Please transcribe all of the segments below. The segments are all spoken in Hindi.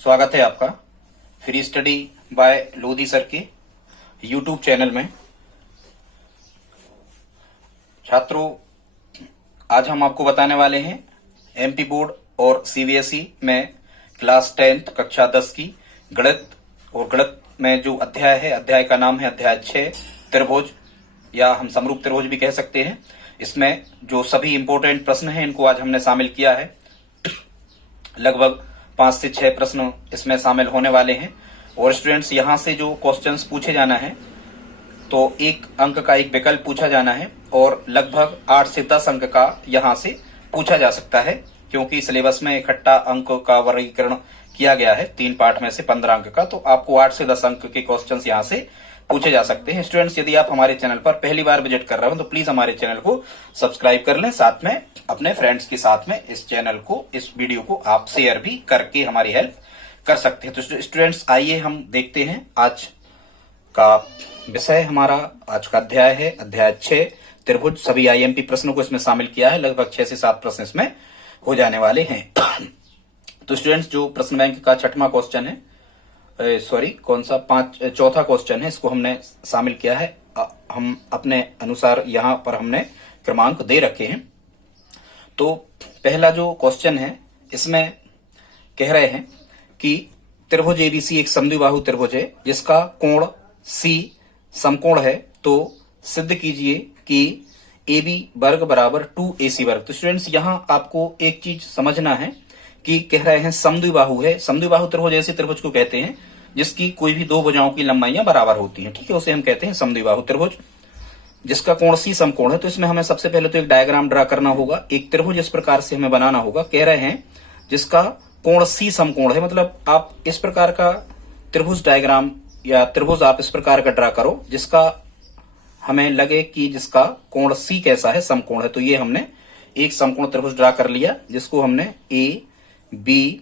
स्वागत है आपका free study bye Lodhi sir के यूट्यूब चैनल में। छात्रों, आज हम आपको बताने वाले हैं एमपी बोर्ड और सीबीएसई में क्लास 10 कक्षा 10 की गणित, और गणित में जो अध्याय है, अध्याय का नाम है अध्याय 6 त्रिभुज, या हम समरूप त्रिभुज भी कह सकते हैं। इसमें जो सभी इंपॉर्टेंट प्रश्न हैं इनको आज हमने शामिल किया है। लगभग 5 से 6 प्रश्न इसमें शामिल होने वाले हैं, और स्टूडेंट्स यहां से जो क्वेश्चंस पूछे जाना है तो 1 अंक का एक विकल्प पूछा जाना है, और लगभग 8 से 10 अंक का यहां से पूछा जा सकता है, क्योंकि सिलेबस में इकट्ठा अंक का वर्गीकरण किया गया है 3 पार्ट में से 15 अंक का। तो आपको 8 से 10 अंक के क्वेश्चंस यहां से पूछे जा सकते हैं। स्टूडेंट्स, यदि आप हमारे चैनल पर पहली बार विजिट कर रहे हो तो प्लीज हमारे चैनल को सब्सक्राइब कर लें, साथ में अपने फ्रेंड्स के साथ में इस चैनल को, इस वीडियो को आप शेयर भी करके हमारी हेल्प कर सकते हैं। तो स्टूडेंट्स, आइए हम देखते हैं आज का विषय। हमारा आज का अध्याय है अध्याय 6 त्रिभुज। सभी आईएमपी प्रश्नों को इसमें शामिल किया है। लगभग 6 से 7 प्रश्न इसमें हो जाने वाले हैं। तो स्टूडेंट्स, जो प्रश्न बैंक का 6वां क्वेश्चन है, चौथा क्वेश्चन है, इसको हमने शामिल किया है। हम अपने अनुसार यहां पर हमने क्रमांक दे रखे हैं। तो पहला जो क्वेश्चन है इसमें कह रहे हैं कि त्रिभुज एबीसी एक समद्विबाहु त्रिभुज है जिसका कोण सी समकोण है, तो सिद्ध कीजिए कि AB वर्ग बराबर 2AC वर्ग। तो स्टूडेंट्स, यहां आपको एक चीज समझना है कि कह रहे हैं समद्विबाहु है। समद्विबाहु त्रिभुज ऐसे त्रिभुज को कहते हैं जिसकी कोई भी 2 भुजाओं की लंबाइयां बराबर होती हैं, ठीक है, उसे हम कहते हैं समद्विबाहु त्रिभुज, जिसका कोण सी समकोण है। तो इसमें हमें सबसे पहले तो एक डायग्राम ड्रा करना होगा। एक त्रिभुज इस प्रकार से हमें बनाना होगा। कह रहे हैं जिसका कोण सी समकोण है, मतलब आप इस प्रकार का त्रिभुज डायग्राम या त्रिभुज आप इस प्रकार का ड्रा करो जिसका हमें लगे कि जिसका कोण सी कैसा है, समकोण है। तो ये हमने एक समकोण त्रिभुज ड्रा कर लिया, जिसको हमने ए बी,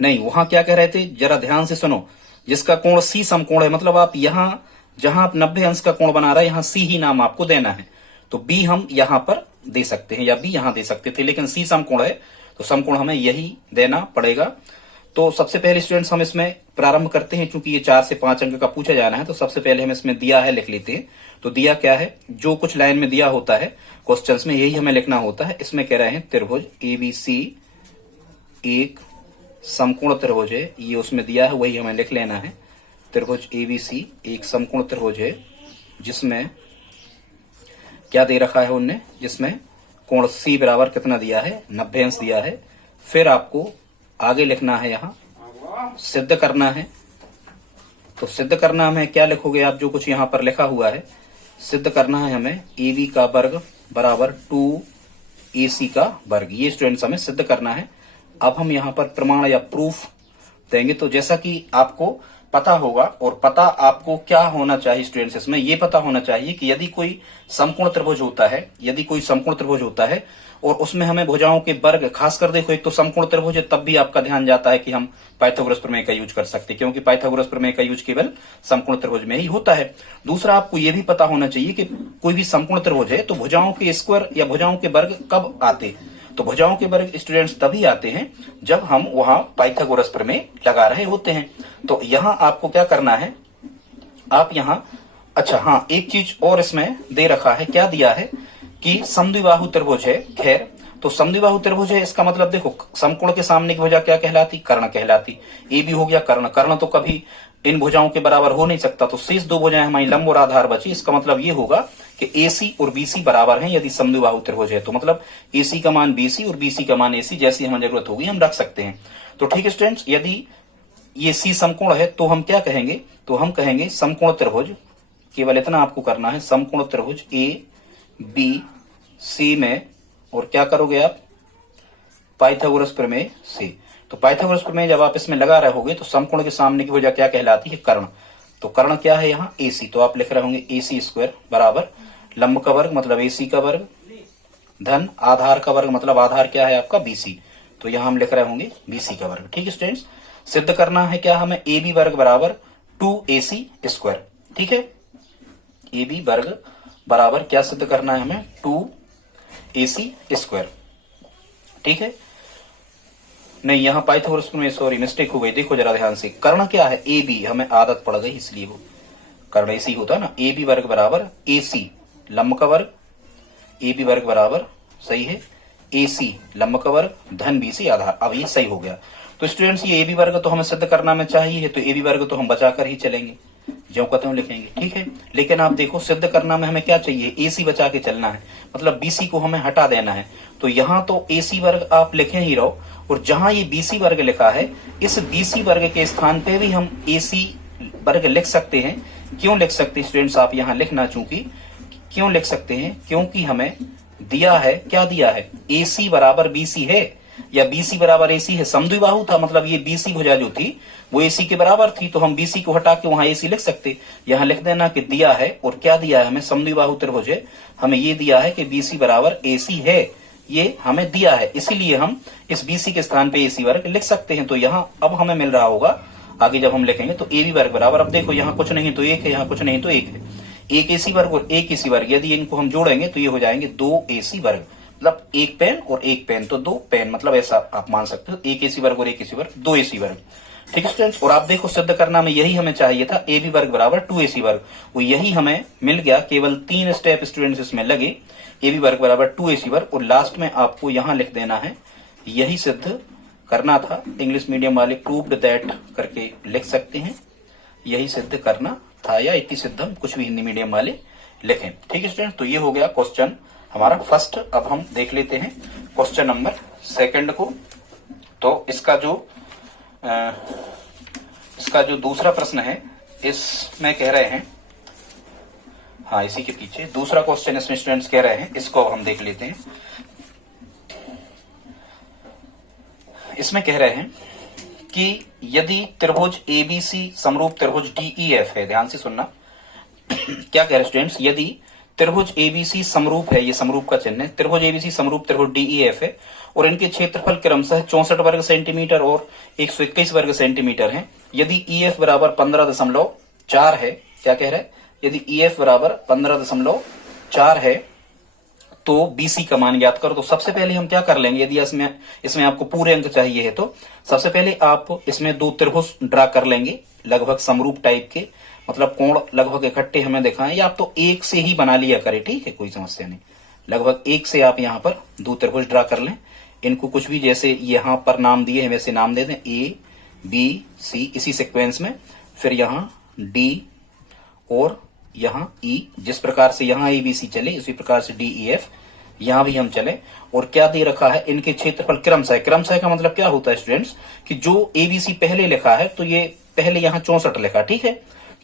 नहीं, वहां क्या कह रहे थे, जरा ध्यान से सुनो। जिसका कोण सी समकोण है, मतलब आप यहां जहां आप 90 अंश का कोण बना रहा है, यहां सी ही नाम आपको देना है। तो बी हम यहां पर दे सकते हैं, या बी यहां दे सकते थे, लेकिन सी समकोण है तो समकोण हमें यही देना पड़ेगा। तो सबसे पहले स्टूडेंट्स हम इसमें प्रारंभ करते हैं, क्योंकि ये 4 से 5 अंक का पूछा जाना है। तो सबसे पहले हम इसमें दिया है लिख लेते हैं। तो दिया क्या है, जो कुछ लाइन में दिया होता है क्वेश्चंस में, यही हमें लिखना होता है। इसमें कह रहे हैं त्रिभुज एबीसी एक समकोण त्रिभुज है, ये उसमें दिया है, वही हमें लिख लेना है। त्रिभुज एबीसी एक समकोण त्रिभुज है जिसमें क्या दे रखा है उनने, जिसमें कोण सी बराबर कितना दिया है, 90 अंश दिया है। फिर आपको आगे लिखना है, यहां सिद्ध करना है। तो सिद्ध करना हमें क्या लिखोगे आप, जो कुछ यहां पर लिखा हुआ है, सिद्ध करना है हमें AB का वर्ग बराबर 2AC का वर्ग। ये स्टूडेंट्स हमें सिद्ध करना है। अब हम यहां पर प्रमाण या प्रूफ देंगे। तो जैसा कि आपको पता होगा, और पता आपको क्या होना चाहिए स्टूडेंट्स, इसमें ये पता होना चाहिए कि यदि कोई समकोण त्रिभुज होता है, यदि कोई समकोण त्रिभुज होता है और उसमें हमें भुजाओं के वर्ग, खासकर देखो एक तो समकोण त्रिभुज है, तब भी आपका ध्यान जाता है कि हम पाइथागोरस प्रमेय का यूज कर सकते हैं, क्योंकि पाइथागोरस प्रमेय का यूज केवल समकोण त्रिभुज में ही होता है। दूसरा, आपको यह भी पता होना चाहिए कि कोई भी समकोण त्रिभुज है तो भुजाओं के स्क्वायर या भुजाओं के वर्ग कब आते। तो भुजाओं के वर्ग स्टूडेंट्स तभी आते हैं जब हम वहां पाइथागोरस प्रमेय लगा रहे होते हैं। तो यहां आपको क्या करना है, आप यहां, अच्छा हाँ, एक चीज और इसमें दे रखा है। क्या दिया है कि समद्विबाहु त्रिभुज है। खैर, तो समद्विबाहु त्रिभुज है, इसका मतलब देखो, समकोण के सामने की भुजा क्या कहलाती, कर्ण कहलाती। ए भी हो गया कर्ण, कर्ण तो कभी इन भुजाओं के बराबर हो नहीं सकता। तो शेष 2 भुजाएं हमारी लंब और आधार बची। इसका मतलब ये होगा कि AC और BC बराबर हैं यदि समद्विबाहु त्रिभुज है। तो मतलब AC का मान BC और BC का मान AC, जैसी हमें जरूरत होगी हम रख सकते हैं। तो ठीक है स्टूडेंट्स, यदि ये C समकोण है तो हम क्या कहेंगे, तो हम कहेंगे समकोण त्रिभुज, केवल इतना आपको करना है, समकोण त्रिभुज ABC में, और क्या करोगे आप, पाइथागोरस प्रमेय से। तो पाइथागोरस प्रमेय जब आप इसमें लगा रहे होगे तो समकोण के सामने की भुजा क्या कहलाती है, कर्ण। तो कर्ण क्या है यहाँ, AC। तो आप लिख रहे होंगे AC स्क्वायर बराबर लंब का वर्ग मतलब AC का वर्ग, धन आधार का वर्ग मतलब आधार क्या है आपका BC। तो यहां हम लिख रहे होंगे BC का वर्ग। ठीक है स्टूडेंट्स, सिद्ध करना है क्या हमें, AB वर्ग बराबर 2AC स्क्वायर। ठीक है, AB वर्ग बराबर क्या सिद्ध करना है हमें, 2AC स्क्वायर। ठीक है, नहीं, यहाँ पाइथागोरस में सॉरी मिस्टेक हो गई। देखो जरा ध्यान से, कर्ण क्या है, ए बी, हमें आदत पड़ गई इसलिए वो कर्ण एसी होता है ना। ए बी वर्ग बराबर ए सी लंब का वर्ग, ए बी वर्ग बराबर सही है ए सी लंब का वर्ग धन बी सी आधार। अब ये सही हो गया। तो स्टूडेंट्स ये ए बी वर्ग तो हमें सिद्ध करना में चाहिए, तो ए बी वर्ग तो हम बचाकर ही चलेंगे, जो कहते हैं लिखेंगे, ठीक है। लेकिन आप देखो सिद्ध करना में हमें क्या चाहिए, ए सी बचा के चलना है, मतलब बी सी को हमें हटा देना है। तो यहाँ तो ए सी वर्ग आप लिखे ही रहो, और जहां ये बी सी वर्ग लिखा है, इस बी सी वर्ग के स्थान पे भी हम ए सी वर्ग लिख सकते हैं। क्यों लिख सकते हैं स्टूडेंट्स, आप यहाँ लिखना, चूंकि क्यों लिख सकते हैं, क्योंकि हमें दिया है, क्या दिया है, ए सी बराबर बी सी है, या बी सी बराबर ए सी है। समद्विबाहु था, मतलब ये बी सी भुजा जो थी वो ए सी के बराबर थी, तो हम बी सी को हटा के वहां ए सी लिख सकते। यहाँ लिख देना कि दिया है, और क्या दिया है हमें, समद्विबाहु त्रिभुज है, हमें ये दिया है कि बी सी बराबर ए सी है, ये हमें दिया है, इसीलिए हम इस बी सी के स्थान पे ए सी वर्ग लिख सकते हैं। तो यहाँ अब हमें मिल रहा होगा आगे जब हम लिखेंगे, तो ए बी वर्ग बराबर, अब देखो यहाँ कुछ नहीं तो एक है, यहाँ कुछ नहीं तो एक है, एक ए सी वर्ग और एक ए सी वर्ग, यदि इनको हम जोड़ेंगे तो ये हो जाएंगे दो ए सी वर्ग, मतलब एक पेन और एक पेन, तो दो पेन, मतलब ऐसा आप मान सकते हो, एक ए सी वर्ग और एक ए सी वर्ग, दो ए सी वर्ग, ठीक है स्टूडेंट्स। और आप देखो सिद्ध करना में यही हमें चाहिए था, ए बी वर्ग बराबर टू ए सी वर्ग, वो यही हमें मिल गया। केवल 3 स्टेप स्टूडेंट्स इसमें लगे, ए बी वर्ग बराबर टू ए सी वर्ग, और लास्ट में आपको यहाँ लिख देना है, यही सिद्ध करना था। इंग्लिश मीडियम वाले प्रूव्ड दैट करके लिख सकते हैं, यही सिद्ध करना था, या इति सिद्धम, कुछ भी हिंदी मीडियम वाले लिखें, ठीक है स्टूडेंट। तो ये हो गया क्वेश्चन हमारा फर्स्ट। अब हम देख लेते हैं क्वेश्चन नंबर सेकंड को। तो इसका जो दूसरा प्रश्न है, इसमें कह रहे हैं, हाँ इसी के पीछे दूसरा क्वेश्चन इसमें स्टूडेंट्स कह रहे हैं, इसको हम देख लेते हैं। इसमें कह रहे हैं कि यदि त्रिभुज एबीसी समरूप त्रिभुज डीईएफ है, ध्यान से सुनना, क्या कह रहे हैं स्टूडेंट्स, यदि त्रिभुज एबीसी समरूप है, ये समरूप का चिन्ह है, त्रिभुज एबीसी समरूप त्रिभुज डीईएफ है, और इनके क्षेत्रफल क्रमशः 64 वर्ग सेंटीमीटर और 121 वर्ग सेंटीमीटर है। यदि ईएफ बराबर 15.4 है, क्या कह रहे हैं, यदि ईएफ बराबर 15.4 है तो बीसी का मान ज्ञात करो। तो सबसे पहले हम क्या कर लेंगे, यदि इसमें आपको पूरे अंक चाहिए है, तो सबसे पहले आप इसमें दो त्रिभुज ड्रा कर लेंगे, लगभग समरूप टाइप के, मतलब कोण लगभग इकट्ठे हमें दिखाएं, या आप तो एक से ही बना लिया करें, ठीक है, कोई समस्या नहीं, लगभग एक से आप यहाँ पर दो त्रिभुज ड्रा कर लें। इनको कुछ भी जैसे यहाँ पर नाम दिए हैं वैसे नाम दे दें, ए बी सी इसी सिक्वेंस में, फिर यहाँ डी और यहाँ ई, जिस प्रकार से यहाँ ए बी सी चले उसी प्रकार से डी ई एफ यहाँ भी हम चले। और क्या दे रखा है, इनके क्षेत्रफल क्रमशः, क्रमशः का मतलब क्या होता है स्टूडेंट्स, कि जो ए बी सी पहले लिखा है तो ये पहले यहाँ 64 लिखा, ठीक है,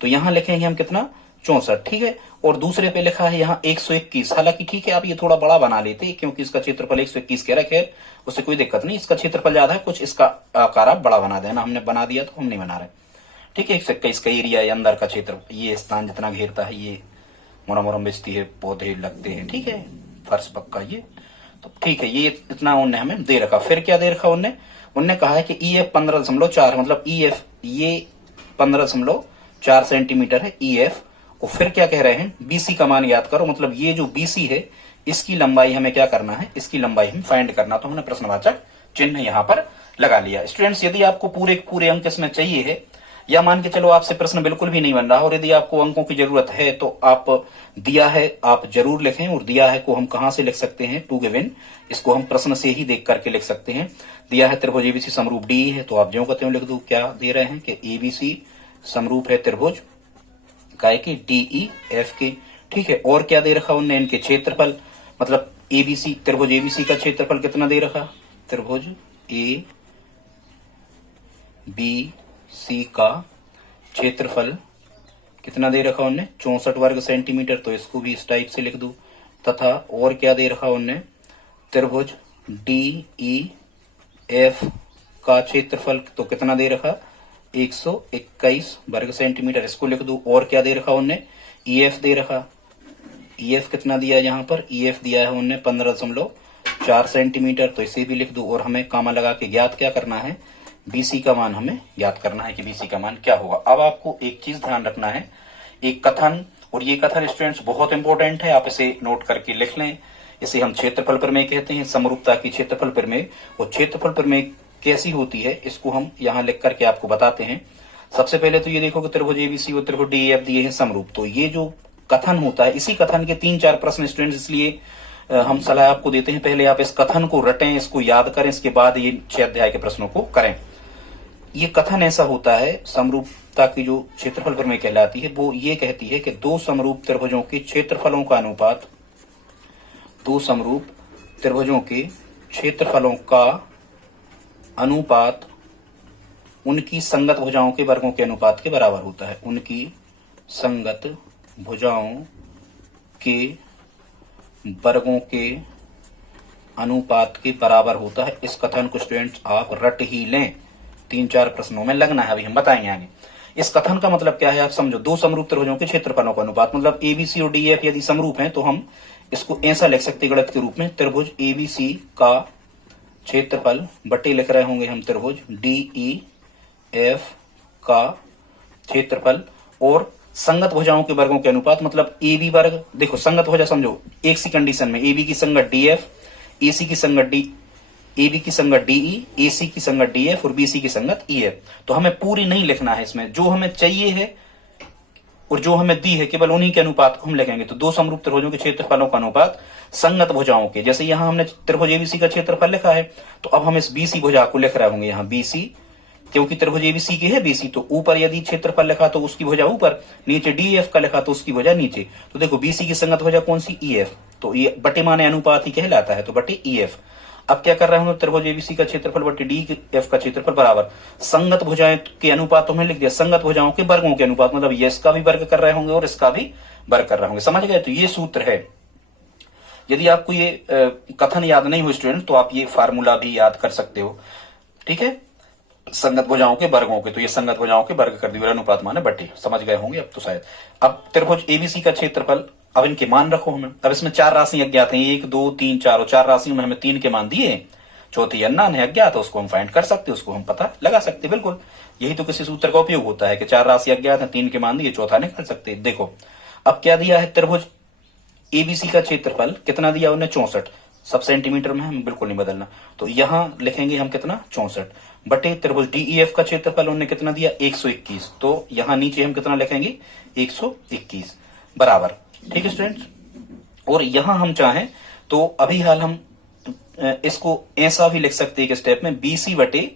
तो यहाँ लिखेंगे हम कितना 64, ठीक है, और दूसरे पे लिखा है यहाँ 121, हालांकि ठीक है आप ये थोड़ा बड़ा बना लेते क्योंकि इसका क्षेत्रफल 121 कह रहा है, उससे कोई दिक्कत नहीं, इसका क्षेत्रफल ज्यादा है, कुछ इसका आकार आप बड़ा बना देना, हमने बना दिया तो हम नहीं बना रहे, ठीक है। 121 का एरिया है, अंदर का क्षेत्र, ये स्थान जितना घेरता है, ये मुरम बिजती है, पौधे लगते हैं, ठीक है, फर्श पक्का, ये तो ठीक है, ये इतना उनने हमें दे रखा। फिर क्या दे रखा उनने कहा है कि ईएफ 15.4, मतलब ईएफ ये 15.4 सेंटीमीटर है ईएफ, और फिर क्या कह रहे हैं, बीसी का मान याद करो, मतलब ये जो बीसी है इसकी लंबाई हमें क्या करना है, इसकी लंबाई हम फाइंड करना, तो हमने प्रश्नवाचक चिन्ह यहाँ पर लगा लिया। स्टूडेंट्स यदि आपको पूरे अंक इसमें चाहिए है, या मान के चलो आपसे प्रश्न बिल्कुल भी नहीं बन रहा, और यदि आपको अंकों की जरूरत है तो आप दिया है आप जरूर लिखें, और दिया है को हम कहां से लिख सकते हैं, टू गिवन, इसको हम प्रश्न से ही देख करके लिख सकते हैं। दिया है त्रिभुज एबीसी समरूप डी है, तो आप ज्यों कहते हो लिख दो, क्या दे रहे हैं कि एबीसी समरूप है त्रिभुज काय के डीई एफ के, ठीक है। और क्या दे रखा उनने, इनके क्षेत्रफल, मतलब एबीसी त्रिभुज एबीसी का क्षेत्रफल कितना दे रखा, त्रिभुज ए बी सी का क्षेत्रफल कितना दे रखा उनने, 64 वर्ग सेंटीमीटर, तो इसको भी इस टाइप से लिख दो। तथा और क्या दे रखा उनने, त्रिभुज डी ई एफ का क्षेत्रफल तो कितना दे रखा, 121 वर्ग सेंटीमीटर, इसको लिख दो। और क्या दे रखा उनने, ईएफ दे रखा, ईएफ कितना दिया यहाँ पर, ईएफ दिया है उनने 15.4 सेंटीमीटर, तो इसे भी लिख दो। और हमें कामा लगा के ज्ञात क्या करना है, बीसी का मान हमें ज्ञात करना है कि बीसी का मान क्या होगा। अब आपको एक चीज ध्यान रखना है, एक कथन, और ये कथन स्टूडेंट्स बहुत इंपॉर्टेंट है, आप इसे नोट करके लिख लें। इसे हम क्षेत्रफल प्रमेय कहते हैं, समरूपता की क्षेत्रफल प्रमेय। और क्षेत्रफल प्रमेय कैसी होती है इसको हम यहाँ लिख करके आपको बताते हैं। सबसे पहले तो ये देखो कि त्रिभुज एबीसी और त्रिभुज डीईएफ दिए हैं समरूप। तो ये जो कथन होता है, इसी कथन के 3-4 प्रश्न स्टूडेंट्स, इसलिए हम सलाह आपको देते हैं पहले आप इस कथन को रटें, इसको याद करें, इसके बाद ये 6 अध्याय के प्रश्नों को करें। ये कथन ऐसा होता है, समरूपता की जो क्षेत्रफल प्रमेय कहलाती है, वो ये कहती है कि दो समरूप त्रिभुजों के क्षेत्रफलों का अनुपात, दो समरूप त्रिभुजों के क्षेत्रफलों का अनुपात उनकी संगत भुजाओं के वर्गों के अनुपात के बराबर होता है। उनकी संगत भुजाओं के वर्गों के अनुपात के बराबर होता है। इस कथन को स्टूडेंट्स आप रट ही लें, 3-4 प्रश्नों में लगना है, अभी हम बताएंगे आगे। इस कथन का मतलब क्या है आप समझो। दो समरूप त्रिभुजों के क्षेत्रफलों का अनुपात, मतलब एबीसी और डीएफ यदि समरूप हैं तो हम इसको ऐसा लिख सकते गणित के रूप में, त्रिभुज एबीसी का क्षेत्रफल बटे लिख रहे होंगे हम त्रिभुज डीईएफ का क्षेत्रफल, और संगत भुजाओं के वर्गों के अनुपात, मतलब ए बी वर्ग। देखो संगत भुजा समझो, एक सी कंडीशन में ए बी की संगत डीएफ, ए सी की संगत डी, ए बी की संगत डीई, ए सी की संगत डीएफ और बी सी की संगत ईएफ। तो हमें पूरी नहीं लिखना है इसमें, जो हमें चाहिए है और जो हमें दी है केवल उन्हीं के अनुपात को हम लिखेंगे। तो दो समरूप त्रिभुजों के क्षेत्रफलों का अनुपात संगत भुजाओं के, जैसे यहां हमने त्रिभुज एबीसी का क्षेत्रफल लिखा है, तो अब हम इस बीसी भुजा को लिख रहे होंगे यहाँ बीसी, क्योंकि त्रिभुज एबीसी की है बीसी, तो ऊपर यदि क्षेत्रफल लिखा तो उसकी भुजा ऊपर, नीचे डीएफ का लिखा तो उसकी भुजा नीचे। तो देखो बीसी की संगत भुजा कौन सी, ईएफ, तो ये बटे माने अनुपात ही कहलाता है, तो बटे ईएफ। अब क्या कर रहे हैं, त्रिभुज एबीसी का क्षेत्रफल बटे डीएफ का क्षेत्रफल बराबर संगत भुजाएं के अनुपात, तो हमने लिख दिया संगत भुजाओं के वर्गों के अनुपात, मतलब ये इसका भी वर्ग कर रहे होंगे और इसका भी वर्ग कर रहे होंगे। समझ गए? तो ये सूत्र है। यदि आपको ये कथन याद नहीं हो स्टूडेंट, तो आप ये फार्मूला भी याद कर सकते हो। ठीक है, संगत भुजाओं के वर्गों के, तो ये संगत भुजाओं के वर्ग कर दिए, अनुपात माने बटे। समझ गए होंगे अब तो शायद। अब त्रिभुज एबीसी का क्षेत्रफल, अब इनके मान रखो हमें। अब इसमें 4 राशि अज्ञात हैं, 1 2 3 4, और 4 राशियों में हमें 3 के मान दिए, चौथी अज्ञात है अज्ञात, उसको हम फाइंड कर सकते, उसको हम पता लगा सकते। बिल्कुल यही तो किसी सूत्र का उपयोग होता है कि 4 राशि अज्ञात है, 3 के मान दिए, चौथा निकाल सकते। देखो अब क्या दिया है, त्रिभुज एबीसी का क्षेत्रफल कितना दिया उन्हें, 64, सब सेंटीमीटर में है, बिल्कुल नहीं बदलना। तो यहां लिखेंगे हम कितना, 64 बटे त्रिभुज डीईएफ का क्षेत्रफल उन्होंने कितना दिया, 121, तो यहां नीचे हम कितना लिखेंगे, 121 बराबर। ठीक है स्टूडेंट्स, और यहां हम चाहें तो अभी हाल हम इसको ऐसा भी लिख सकते हैं कि स्टेप में बीसी बटे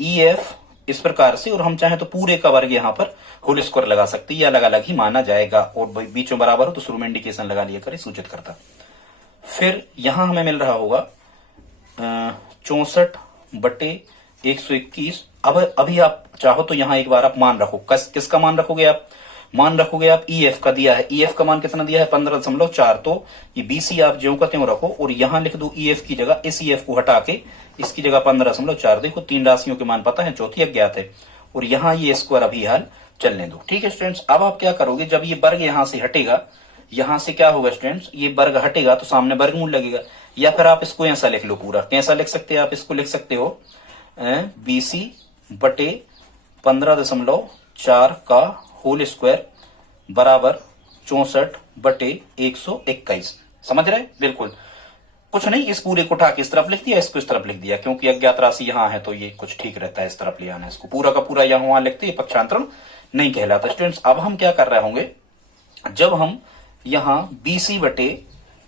ईएफ इस प्रकार से, और हम चाहें तो पूरे का वर्ग यहाँ पर होल स्क्वायर लगा सकते हैं, या अलग अलग ही माना जाएगा, और बीच में बराबर हो तो शुरू में इंडिकेशन लगा लिया करे, सूचित करता। फिर यहां हमें मिल रहा होगा 64 बटे 121। अब अभी आप चाहो तो यहां एक बार आप मान रखो, किसका मान रखोगे आप, मान रखोगे आप ईएफ का दिया है, ईएफ का मान कितना दिया है, 15.4, तो ये बीसी आप ज्यों का त्यों रखो, और यहां लिख दो ईएफ की जगह, इस ईएफ को हटा के इसकी जगह 15.4। देखो 3 राशियों के मान पता है, चौथी अज्ञात है, और यहां ये स्क्वायर अभी हाल चलने दो। ठीक है स्टूडेंट्स, अब आप क्या करोगे, जब ये वर्ग यहां से हटेगा, यहां से क्या होगा स्टूडेंट्स, ये वर्ग हटेगा तो सामने वर्गमूल लगेगा, या फिर आप इसको ऐसा लिख लो पूरा। कैसा लिख सकते हैं आप, इसको लिख सकते हो बीसी बटे 15.4 का होल स्क्वायर बराबर 64 बटे 121। समझ रहे? बिल्कुल कुछ नहीं, इस पूरे को उठा के इस तरफ लिख दिया, इसको इस तरफ लिख दिया, क्योंकि अज्ञात राशि यहाँ है तो ये कुछ ठीक रहता है, इस तरफ ले आना। इसको पूरा का पूरा यहाँ वहां लिखते, पक्षांतरण नहीं कहलाता। स्टूडेंट्स अब हम क्या कर रहे होंगे, जब हम यहाँ बीसी बटे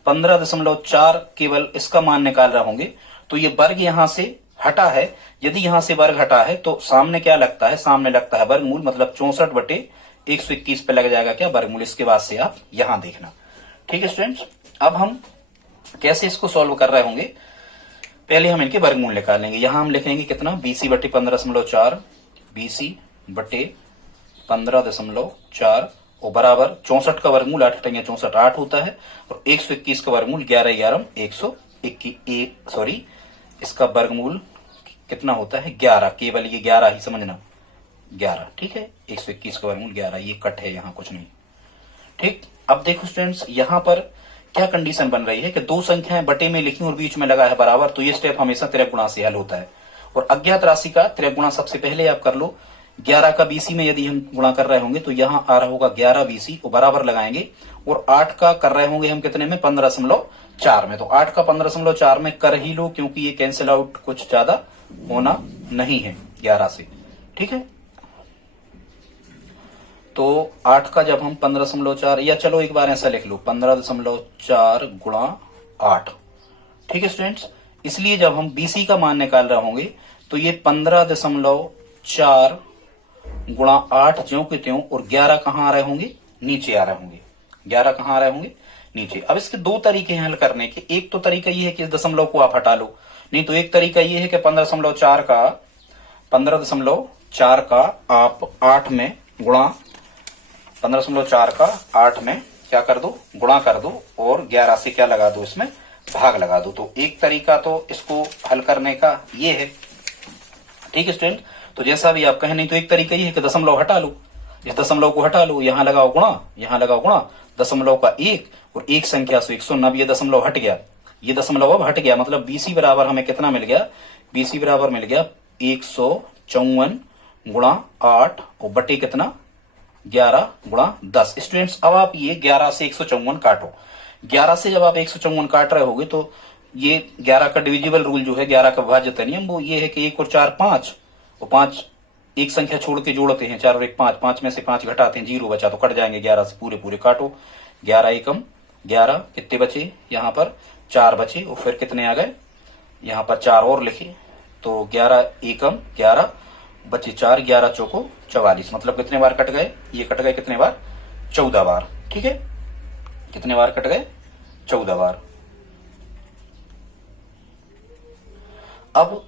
15.4 केवल इसका मान निकाल रहे होंगे, तो ये वर्ग यहां से हटा है, यदि यहां से वर्ग हटा है तो सामने क्या लगता है, सामने लगता है वर्गमूल, मतलब 64 बटे 121 पे लग जाएगा क्या, वर्गमूल। इसके बाद से आप यहां देखना। ठीक है स्टूडेंट्स, अब हम कैसे इसको सॉल्व कर रहे होंगे, पहले हम इनके वर्गमूल निकालेंगे। यहां हम लिखेंगे कितना, बीसी बटे 15.4, बीसी बटे 15.4 और बराबर 64 का वर्गमूल 8 × 64 8 होता है, और 121 का वर्गमूल 11 11 121, सॉरी इसका वर्गमूल कितना होता है, 11, केवल ये 11 ही समझना, 11। ठीक है, 121 का वर्गमूल 11, ये कट है यहाँ, कुछ नहीं। ठीक, अब देखो स्टूडेंट्स यहाँ पर क्या कंडीशन बन रही है कि दो संख्याएं बटे में लिखी और बीच में लगा है बराबर, तो ये स्टेप हमेशा त्रिक गुणा से हल होता है। और अज्ञात राशि का त्रिक गुणा सबसे पहले आप कर लो। 11 का बीसी में यदि हम गुणा कर रहे होंगे तो यहाँ आ रहा होगा 11 बीसी, और बराबर लगाएंगे, और 8 का कर रहे होंगे हम कितने में, 15.4 में, तो 8 का 15.4 में कर ही लो, क्योंकि ये कैंसिल आउट कुछ ज्यादा होना नहीं है 11 से, ठीक है। तो 8 का जब हम 15.4, या चलो एक बार ऐसा लिख लो 15.4 गुणा 8, ठीक है स्टूडेंट्स। इसलिए जब हम बीसी का मान निकाल रहे होंगे तो ये 15.4 गुणा 8 ज्यों के त्यों, और 11 कहाँ आ रहे होंगे, नीचे आ रहे होंगे। 11 कहाँ आ रहे होंगे, नीचे। अब इसके दो तरीके हैं हल करने के। एक तो तरीका ये है कि इस दशमलव को आप हटा लो, नहीं तो एक तरीका ये है कि 15.4 का आप 8 में गुणा, 15.4 का 8 में क्या कर दो, गुणा कर दो, और 11 से क्या लगा दो, इसमें भाग लगा दो। तो एक तरीका तो इसको हल करने का ये है, ठीक है स्टूडेंट। तो जैसा भी आप कहें, नहीं तो एक तरीका ये है कि दशमलव हटा लो, इस दशमलव को हटा लो, यहां लगाओ गुणा, यहां लगाओ गुणा, दशमलव का 1 और 1 संख्या से 109। अब ये दशमलव हट गया, ये दशमलव अब हट गया, मतलब बीसी बराबर हमें कितना मिल गया, बीसी बराबर मिल गया 154 गुणा 8 और बटे कितना, 11 गुणा 10। स्टूडेंट्स अब आप ये 11 से 154 काटो। 11 से जब आप 154 काट रहे होगे तो ये 11 का डिविजिबल रूल जो है, 11 का विभाज्यता नियम, वो ये है कि 1 और 4 5, और 5 एक संख्या छोड़ के जोड़ते हैं, 4 और 1 5, 5 में से 5 घटाते हैं, 0 बचा तो कट जाएंगे 11 से, पूरे पूरे काटो। 11 एकम 11, कितने बचे, यहाँ पर 4 बचे, और फिर कितने आ गए, यहाँ पर 4 और लिखे, तो 11 एकम 11 बचे 4, 11 चौको 44, मतलब कितने बार कट गए, ये कट गए कितने बार, 14 बार, ठीक है। कितने बार कट गए, 14 बार। अब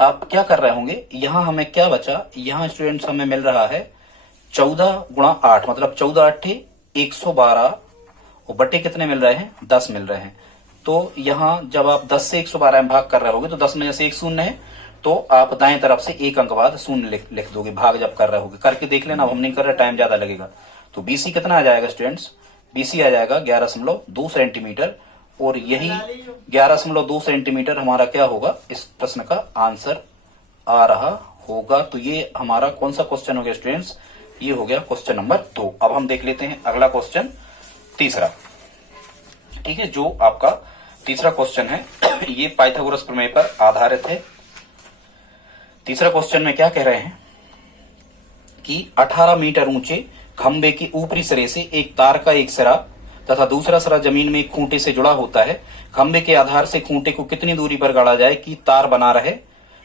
आप क्या कर रहे होंगे, यहां हमें क्या बचा, यहां स्टूडेंट्स हमें मिल रहा है 14 गुणा 8, मतलब 14 8 112, और बटे कितने मिल रहे हैं, 10 मिल रहे हैं। तो यहां जब आप 10 से 112 में भाग कर रहे होगे तो 10 में जैसे एक शून्य है, तो आप दाएं तरफ से एक अंक बाद शून्य लिख दोगे, भाग जब कर रहे होगे। करके देख लेना, हम नहीं कर रहे, टाइम ज्यादा लगेगा। तो बीसी कितना आ जाएगा स्टूडेंट्स, बीसी आ जाएगा 11.2 सेंटीमीटर, और यही 11.2 सेंटीमीटर हमारा क्या होगा, इस प्रश्न का आंसर आ रहा होगा। तो ये हमारा कौन सा क्वेश्चन हो गया स्टूडेंट्स, ये हो गया क्वेश्चन नंबर 2। अब हम देख लेते हैं अगला क्वेश्चन, तीसरा, ठीक है। जो आपका तीसरा क्वेश्चन है ये पाइथागोरस प्रमेय पर आधारित है। तीसरा क्वेश्चन में क्या कह रहे हैं कि 18 मीटर ऊंचे खंबे के ऊपरी सिरे से एक तार का एक सिरा तथा दूसरा सिरा जमीन में एक खूंटे से जुड़ा होता है। खंबे के आधार से खूंटे को कितनी दूरी पर गाड़ा जाए कि तार बना रहे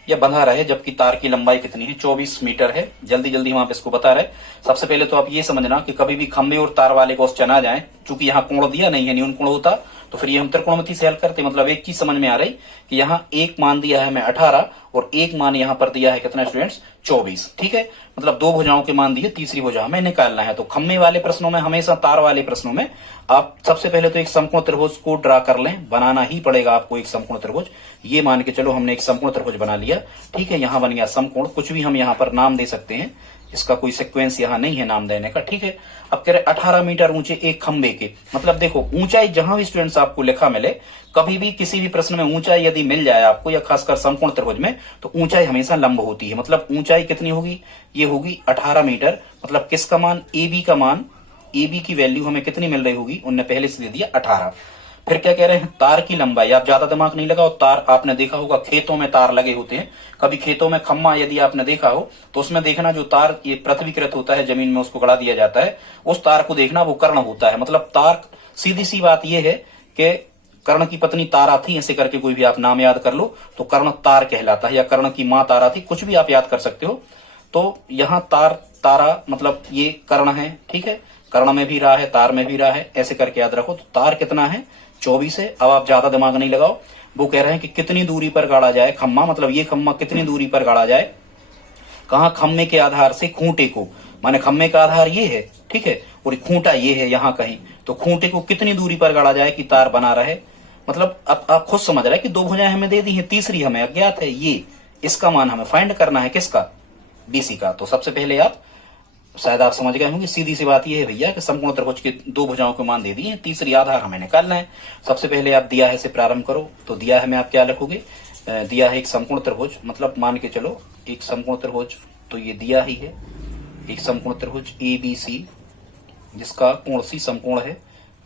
या बंधा रहे, जबकि तार की लंबाई कितनी है, 24 मीटर है। जल्दी जल्दी हम आप इसको बता रहे। सबसे पहले तो आप ये समझना कि कभी भी खंबे और तार वाले क्वेश्चन आ जाए, चूंकि यहाँ कोण दिया नहीं है, न्यून कोण होता तो फिर ये हम त्रिकोणमिति से हल करते। मतलब एक चीज समझ में आ रही कि यहाँ एक मान दिया है हमें 18 और एक मान यहाँ पर दिया है कितना स्टूडेंट्स, 24, ठीक है। मतलब दो भुजाओं के मान दिए, तीसरी भुजा हमें निकालना है। तो खम्मे वाले प्रश्नों में, हमेशा तार वाले प्रश्नों में आप सबसे पहले तो एक समकोण त्रिभुज को ड्रा कर लें, बनाना ही पड़ेगा आपको एक समकोण त्रिभुज। ये मान के चलो हमने एक समकोण त्रिभुज बना लिया, ठीक है। यहाँ बन गया समकोण, कुछ भी हम यहाँ पर नाम दे सकते हैं, इसका कोई सीक्वेंस यहाँ नहीं है नाम देने का, ठीक है। अब कह रहे 18 मीटर ऊंचे एक खंबे के, मतलब देखो ऊंचाई जहां भी स्टूडेंट्स आपको लिखा मिले, कभी भी किसी भी प्रश्न में ऊंचाई यदि मिल जाए आपको, या खासकर समकोण त्रिभुज में, तो ऊंचाई हमेशा लंब होती है। मतलब ऊंचाई कितनी होगी, ये होगी 18 मीटर। मतलब किसका मान, ए बी का मान, ए बी की वैल्यू हमें कितनी मिल रही होगी, उनने पहले से दे दिया 18। फिर क्या कह रहे हैं, तार की लंबाई, आप ज्यादा दिमाग नहीं लगाओ। तार आपने देखा होगा खेतों में तार लगे होते हैं, कभी खेतों में खम्मा यदि आपने देखा हो तो उसमें देखना जो तार ये पृथ्वीकृत होता है, जमीन में उसको गड़ा दिया जाता है, उस तार को देखना, वो कर्ण होता है। मतलब तार, सीधी सी बात यह है कि कर्ण की पत्नी तारा थी, ऐसे करके कोई भी आप नाम याद कर लो तो कर्ण तार कहलाता है, या कर्ण की मां तारा थी, कुछ भी आप याद कर सकते हो। तो यहाँ तार, तारा मतलब ये कर्ण है, ठीक है। कर्ण में भी रहा है, तार में भी रहा है, ऐसे करके याद रखो। तो तार कितना है, 24 है। अब आप ज्यादा दिमाग नहीं लगाओ, वो कह रहे हैं कि कितनी दूरी पर गाड़ा जाए खम्मा, मतलब ये खम्मा कितनी दूरी पर गाड़ा जाए, कहा, खम्मे के आधार से खूंटे को, माने खम्मे का आधार ये है, ठीक है, और खूंटा ये है यहाँ कहीं, तो खूंटे को कितनी दूरी पर गाड़ा जाए कि तार बना रहे। मतलब अब आप खुद समझ रहे हैं कि दो भुजाएं हमें दे दी हैं, तीसरी हमें अज्ञात है, ये इसका मान हमें फाइंड करना है, किसका, बीसी का। तो सबसे पहले आप, शायद आप समझ गए होंगे, सीधी सी बात यह है भैया कि समकोण त्रिभुज के दो भुजाओं के मान दे दिए, तीसरी आधार हमें निकालना है। सबसे पहले आप दिया है से प्रारंभ करो। तो दिया है में आप क्या लिखोगे, दिया है एक समकोण त्रिभुज, मतलब मान के चलो एक समकोण त्रिभुज, तो ये दिया ही है एक समकोण त्रिभुज ABC, जिसका कोण सी समकोण है।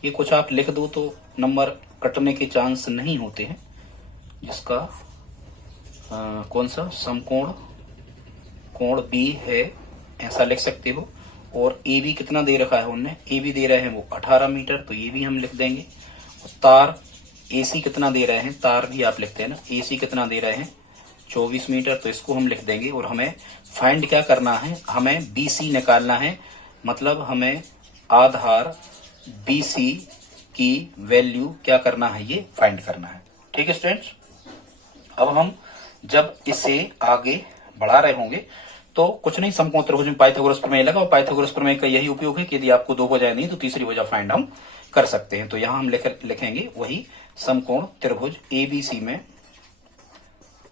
ये कुछ आप लिख दो तो नंबर कटने के चांस नहीं होते हैं, जिसका कौन सा समकोण कोण बी है ऐसा लिख सकते हो। और ए बी कितना दे रखा है उनने, ए बी दे रहे हैं वो 18 मीटर, तो ये भी हम लिख देंगे। और तार ए सी कितना दे रहे हैं, तार भी आप लिखते हैं ना, ए सी कितना दे रहे हैं 24 मीटर, तो इसको हम लिख देंगे। और हमें फाइंड क्या करना है, हमें बी सी निकालना है, मतलब हमें आधार बी सी की वैल्यू क्या करना है, ये फाइंड करना है। ठीक है स्टूडेंट्स, अब हम जब इसे आगे बढ़ा रहे होंगे तो कुछ नहीं, समकोण त्रिभुज में पाइथागोरस प्रमेय लगा, और पाइथागोरस प्रमेय का यही उपयोग है कि यदि आपको दो वजह नहीं तो तीसरी वजह फाइंड हम कर सकते हैं। तो यहां हम लिखेंगे वही समकोण त्रिभुज एबीसी में,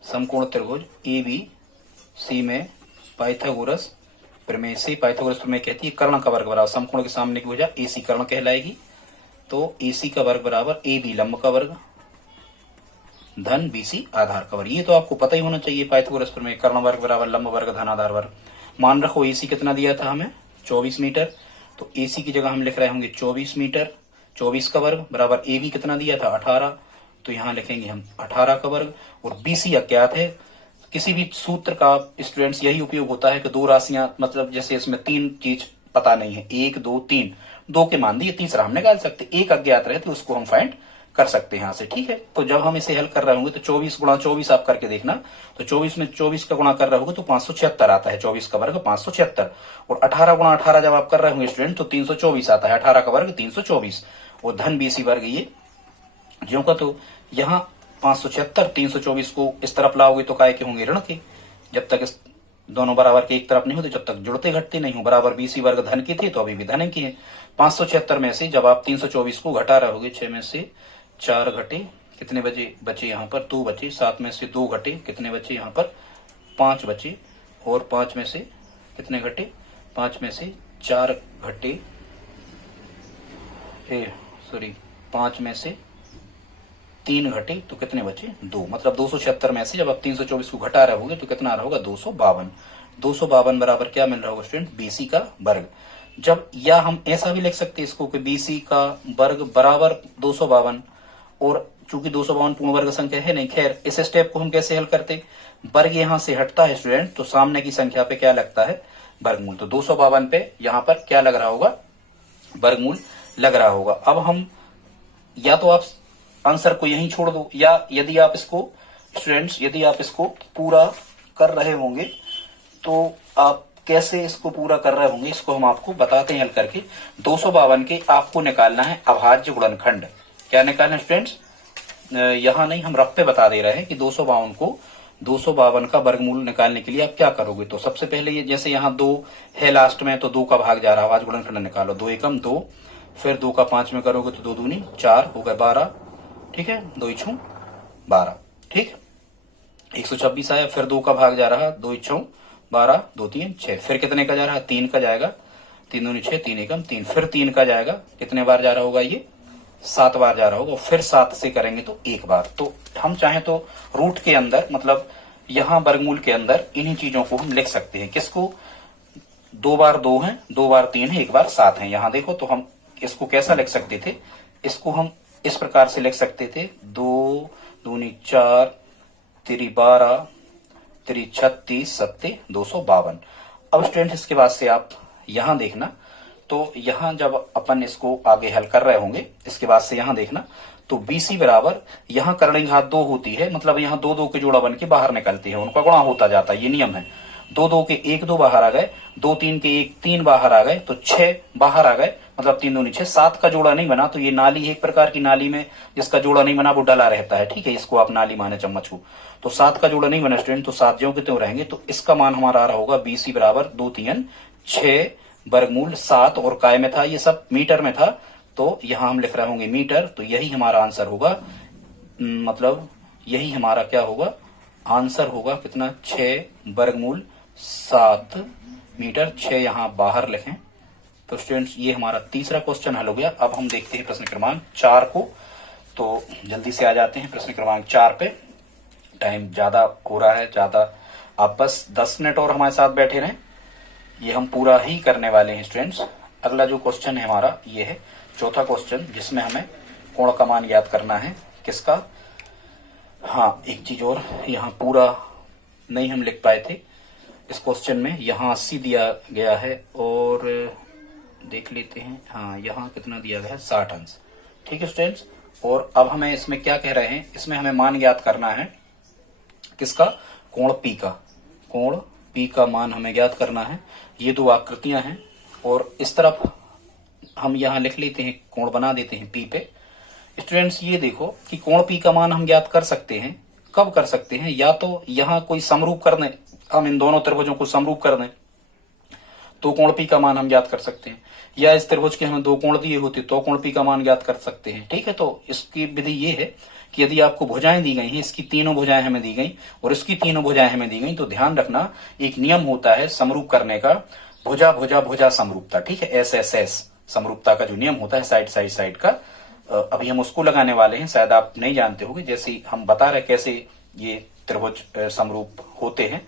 समकोण त्रिभुज एबीसी में पाइथागोरस प्रमेय से, पाइथागोरस प्रमेय कहती है कर्ण का वर्ग बराबर समकोण के सामने की भुजा एसी कर्ण कहलाएगी, तो एसी का वर्ग बराबर ए बी लंब का वर्ग धन बीसी आधार का वर्ग। ये तो आपको पता ही होना चाहिए पाइथागोरस प्रमेय, कर्ण वर्ग बराबर लंब वर्ग धन आधार वर्ग। मान रखो एसी कितना दिया था हमें 24 मीटर, तो एसी की जगह हम लिख रहे होंगे 24 मीटर, 24 का वर्ग बराबर ए बी कितना दिया था 18, तो यहाँ लिखेंगे हम 18 का वर्ग। और बीसी अज्ञात है, किसी भी सूत्र का स्टूडेंट्स यही उपयोग होता है कि दो राशियां, मतलब जैसे इसमें तीन चीज पता नहीं है, 1 2 3, दो के मान दिए, तीसरा हम निकाल सकते, एक अज्ञात रहे तो उसको हम फाइंड कर सकते हैं यहाँ से। ठीक है, तो जब हम इसे हल कर रहे होंगे तो 24 गुणा 24 आप करके देखना, तो 24 में 24 का गुणा कर रहे होगे तो 576 आता है, 24 का वर्ग 576। और 18 गुणा 18 जब आप कर रहे होंगे स्टूडेंट तो 324 आता है, 18 का वर्ग 324 और धन बीसी वर्ग ये ज्यों का, तो यहाँ 576 324 को इस तरफ लाओगे तो काय के होंगे ऋण के, जब तक इस दोनों बराबर के एक तरफ नहीं होते जब तक जुड़ते घटते नहीं हो। बराबर बीसी वर्ग धन की थे तो अभी भी धन की है। 576 में से जब आप 324 को घटा रहे होगे, 6 में से 4 घटे, कितने बचे यहाँ पर 2 बचे, 7 में से 2 घटे, कितने बचे यहाँ पर 5 बचे, और 5 में से कितने घटे, 5 में से 4 घटे, 5 में से 3 घटे तो कितने बचे 2, मतलब 276 में से जब आप 324 को घटा रहे होगे तो कितना रहा होगा 252। 252 बराबर क्या मिल रहा होगा स्टूडेंट, बीसी का वर्ग। जब या हम ऐसा भी लिख सकते हैं इसको कि बीसी का वर्ग बराबर 252, और चूंकि 252 पूर्ण वर्ग संख्या है नहीं, खैर इस स्टेप को हम कैसे हल करते, वर्ग यहां से हटता है स्टूडेंट तो सामने की संख्या पे क्या लगता है, वर्गमूल। तो 252 पे यहां पर क्या लग रहा होगा, वर्गमूल लग रहा होगा। अब हम या तो आप आंसर को यहीं छोड़ दो, या यदि आप इसको स्टूडेंट्स यदि आप इसको पूरा कर रहे होंगे तो आप कैसे इसको पूरा कर रहे होंगे इसको हम आपको बताते हैं हल करके। 252 के आपको निकालना है अभाज्य गुणनखंड। क्या निकालना है स्टूडेंट्स, यहां नहीं हम रफ पे बता दे रहे हैं कि 252 का वर्गमूल निकालने के लिए आप क्या करोगे। तो सबसे पहले ये जैसे यहाँ 2 है लास्ट में तो 2 का भाग जा रहा है, अभाज्य गुणनखंड निकालो, 2 एकम 2, फिर 2 का 5 में करोगे तो 2 दूनी 4 हो गए 12, ठीक है, 2 इच्छू 12, ठीक 126 आया। फिर 2 का भाग जा रहा, 2 इच्छू 12, 2 3 6, फिर कितने का जा रहा, 3 का जाएगा, 3 दूनी 6, 3 एकम 3, फिर 3 का जाएगा, कितने बार जा रहा होगा ये 7 बार जा रहा होगा, फिर 7 से करेंगे तो 1 बार। तो हम चाहें तो रूट के अंदर, मतलब यहां वर्गमूल के अंदर इन्हीं चीजों को हम लिख सकते हैं। किसको, 2 बार 2 है, 2 बार 3 है, 1 बार 7 है। यहां देखो तो हम इसको कैसा लिख सकते थे, इसको हम इस प्रकार से लिख सकते थे, 2 दूनी 4 3 12 3 36 7 252। अब स्टूडेंट इसके बाद से आप यहां देखना, तो यहां जब अपन इसको आगे हल कर रहे होंगे इसके बाद से यहां देखना, तो बीसी बराबर यहां कर्णिघात 2 होती है, मतलब यहां 2 2 के जोड़ा बन के बाहर निकलते हैं, उनका गुणा होता जाता है, ये नियम है। 2 2 के 1 2 बाहर आ गए, 2 3 के 1 3 बाहर आ गए, तो 6 बाहर आ गए, मतलब 3 दूनी 6, 7 का जोड़ा नहीं बना, तो ये नाली है, एक प्रकार की नाली में जिसका जोड़ा नहीं बना वो डला रहता है, ठीक है, इसको आप नाली माने चम्मच को। तो 7 का जोड़ा नहीं बना स्टूडेंट, तो 7 ज्यों के त्यों रहेंगे, तो इसका मान हमारा आ रहा होगा बीसी बराबर 2 3 6 वर्गमूल 7, और काय में था, ये सब मीटर में था, तो यहां हम लिख रहे होंगे मीटर, तो यही हमारा आंसर होगा, मतलब यही हमारा क्या होगा आंसर होगा, कितना 6 वर्गमूल 7 मीटर, 6 यहां बाहर लिखें। तो स्टूडेंट्स ये हमारा तीसरा क्वेश्चन हल हो गया। अब हम देखते हैं प्रश्न क्रमांक 4 को, तो जल्दी से आ जाते हैं प्रश्न क्रमांक 4 पे, टाइम ज्यादा हो रहा है, ज्यादा आप बस 10 मिनट और हमारे साथ बैठे रहें, ये हम पूरा ही करने वाले हैं स्टूडेंट्स। अगला जो क्वेश्चन है हमारा ये है चौथा क्वेश्चन, जिसमें हमें कोण का मान याद करना है, किसका, हाँ एक चीज और, यहाँ पूरा नहीं हम लिख पाए थे इस क्वेश्चन में। यहाँ 80 दिया गया है और देख लेते हैं, हाँ यहाँ कितना दिया गया है 60 अंश। ठीक है स्टूडेंट्स, और अब हमें इसमें क्या कह रहे हैं, इसमें हमें मान ज्ञात करना है किसका, कोण P का। कोण P का मान हमें ज्ञात करना है। ये दो आकृतियां हैं और इस तरफ हम यहाँ लिख लेते हैं, कोण बना देते हैं P पे। स्टूडेंट्स ये देखो कि कोण P का मान हम ज्ञात कर सकते हैं। कब कर सकते हैं, या तो यहाँ कोई समरूप कर दें, हम इन दोनों त्रिभुजों को समरूप कर दें तो कोण P का मान हम ज्ञात कर सकते हैं, या इस त्रिभुज के हमें दो कोण दिए होते तो कोण P का मान ज्ञात कर सकते हैं। ठीक है, तो इसकी विधि ये है कि यदि आपको भुजाएं दी गई हैं, इसकी तीनों भुजाएं हमें दी गई और इसकी तीनों भुजाएं हमें दी गई, तो ध्यान रखना एक नियम होता है समरूप करने का, भुजा भुजा भुजा समरूपता। ठीक है, एस समरूपता का जो नियम होता है साइड साइड साइड का, अभी हम उसको लगाने वाले हैं। शायद आप नहीं जानते होंगे, जैसे हम बता रहे कैसे ये त्रिभुज समरूप होते हैं।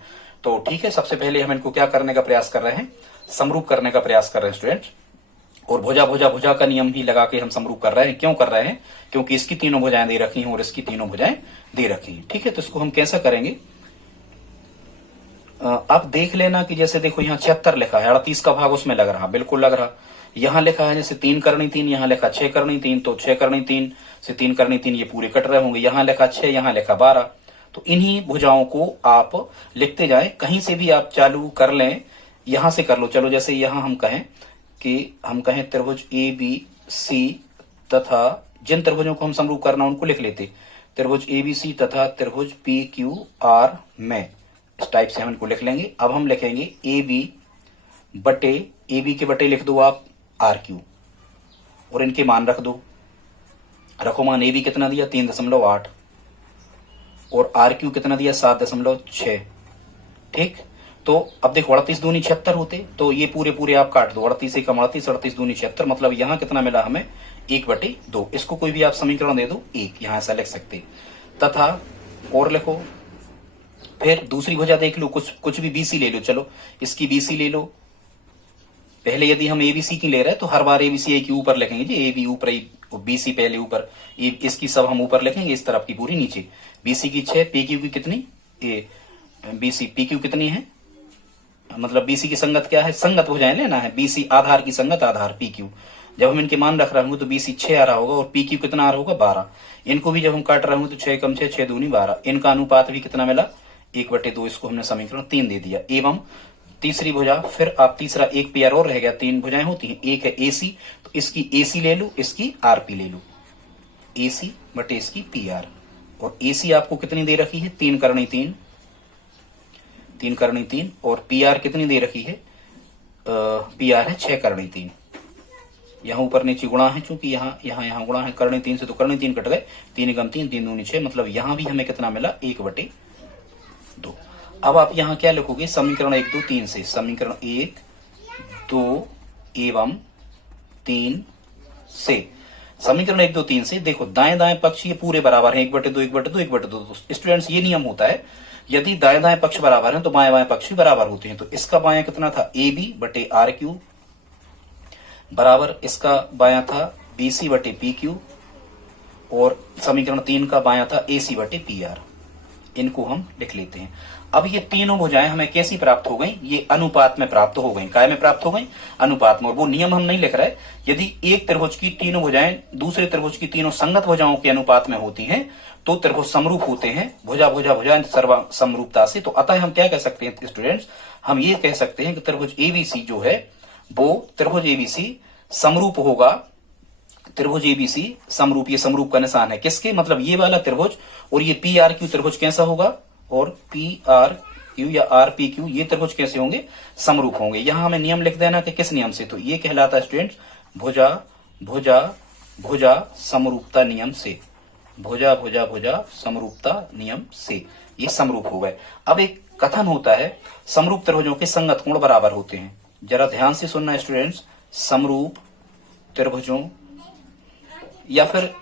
तो ठीक है, सबसे पहले हम इनको क्या करने का प्रयास कर रहे हैं, समरूप करने का प्रयास कर रहे हैं स्टूडेंट। और भुजा भुजा भुजा का नियम ही लगा के हम समरूप कर रहे हैं। क्यों कर रहे हैं, क्योंकि इसकी तीनों भुजाएं दे रखी हैं और इसकी तीनों भुजाएं दे रखी हैं। ठीक है, तो इसको हम कैसा करेंगे, आप देख लेना कि जैसे देखो यहाँ 76 लिखा है, 38 का भाग उसमें लग रहा, बिल्कुल लग रहा। यहाँ लिखा है जैसे 3 करनी 3, यहाँ लिखा 6 करनी 3, तो 6 करनी 3 से 3 करनी 3 ये पूरे कट रहे होंगे। यहाँ लिखा 6, यहाँ लिखा 12, तो इन्हीं भुजाओं को आप लिखते जाए, कहीं से भी आप चालू कर लें, यहां से कर लो। चलो जैसे यहाँ हम कहें त्रिभुज ए बी सी तथा जिन त्रिभुजों को हम समरूप करना उनको लिख लेते, त्रिभुज ए बी सी तथा त्रिभुज पी क्यू आर में, इस टाइप से हम इनको लिख लेंगे। अब हम लिखेंगे ए बी के बटे लिख दो आप आर क्यू और इनके मान रख दो। रखो मान, ए बी कितना दिया 3.8 और आर क्यू कितना दिया 7.6। ठीक, तो अब देखो 38 दूनी 76 होते, तो ये पूरे पूरे आप काट दो, 38 से कम 38, 38 दूनी 76, मतलब यहाँ कितना मिला हमें 1/2। इसको कोई भी आप समीकरण दे दो 1, यहाँ ऐसा लिख सकते। तथा और लिखो, फिर दूसरी भुजा देख लो, कुछ भी बीसी ले लो। चलो इसकी बीसी ले लो। पहले यदि हम एबीसी की ले रहे हैं तो हर बार एबीसी की ऊपर लिखेंगे जी, ए बी ऊपर, बीसी पहले ऊपर, इसकी सब हम ऊपर लिखेंगे, इस तरफ की पूरी नीचे। बीसी की 6, पी क्यू की कितनी, बीसी पी क्यू कितनी है, मतलब बीसी की संगत क्या है, संगत भुजाएं लेना है, बीसी आधार की संगत आधार पी क्यू। जब हम इनके मान रख रहे होंगे तो बीसी 6 आ रहा होगा और पी क्यू कितना आ रहा होगा 12। इनको भी जब हम काट रहे होंगे तो 6 कम 6, 6 दूनी 12, इनका अनुपात भी कितना मिला 1/2। इसको हमने समीकरण 3 दे दिया। एवं तीसरी भुजा, फिर आप तीसरा एक पेयर और रह गया, 3 भुजाएं होती हैं, एक है एसी, तो इसकी एसी ले लो, इसकी आरपी ले लो, एसी बटे इसकी पी आर। और एसी आपको कितनी दे रखी है 3 करनी 3, 3 करनी 3, और पी आर कितनी दे रखी है, पी आर है 6 करनी 3। यहाँ ऊपर नीचे गुणा है, चूंकि यहाँ गुणा है, करनी 3 से तो करनी 3 कट गए, 3 गम 3, 3 दूनी 6, मतलब यहाँ भी हमें कितना मिला 1/2। अब आप यहाँ क्या लिखोगे, समीकरण 1 2 3 से, समीकरण 1 2 एवं 3 से, समीकरण 1 2 3 से देखो दाएं दाएं पक्ष ये पूरे बराबर है, 1/2 1/2 1/2। स्टूडेंट्स ये नियम होता है, यदि दाएं दाएं पक्ष बराबर हैं तो बाएं बाएं पक्ष भी बराबर होते हैं। तो इसका बायां कितना था ए बी बटे आर क्यू बराबर इसका बायां था बीसी बटे पी क्यू, और समीकरण 3 का बायां था एसी बटे पी आर। इनको हम लिख लेते हैं। अब ये तीनों भुजाएं हमें कैसी प्राप्त हो गई, ये अनुपात में प्राप्त हो गई। काय में प्राप्त हो गई, अनुपात में। और वो नियम हम नहीं लिख रहे, यदि एक त्रिभुज की तीनों भुजाएं दूसरे त्रिभुज की तीनों संगत भुजाओं के अनुपात में होती हैं तो त्रिभुज समरूप होते हैं, भुजा भुजा भुजा सर्व समरूपता से। तो अतः हम क्या कह सकते हैं स्टूडेंट्स, हम ये कह सकते हैं कि त्रिभुज एबीसी जो है वो त्रिभुज एबीसी समरूप होगा, त्रिभुज एबीसी समरूप, ये समरूप का निशान है किसके, मतलब ये वाला त्रिभुज, और ये पी आर क्यू त्रिभुज कैसा होगा, और पी आर क्यू या आर पी क्यू ये त्रिभुज कैसे होंगे, समरूप होंगे। यहां हमें नियम लिख देना कि किस नियम से, तो ये कहलाता है स्टूडेंट्स भुजा भुजा भुजा समरूपता नियम से, भुजा भुजा भुजा समरूपता नियम से ये समरूप हो गए। अब एक कथन होता है, समरूप त्रिभुजों के संगत कोण बराबर होते हैं। जरा ध्यान से सुनना स्टूडेंट्स, समरूप त्रिभुजों, या फिर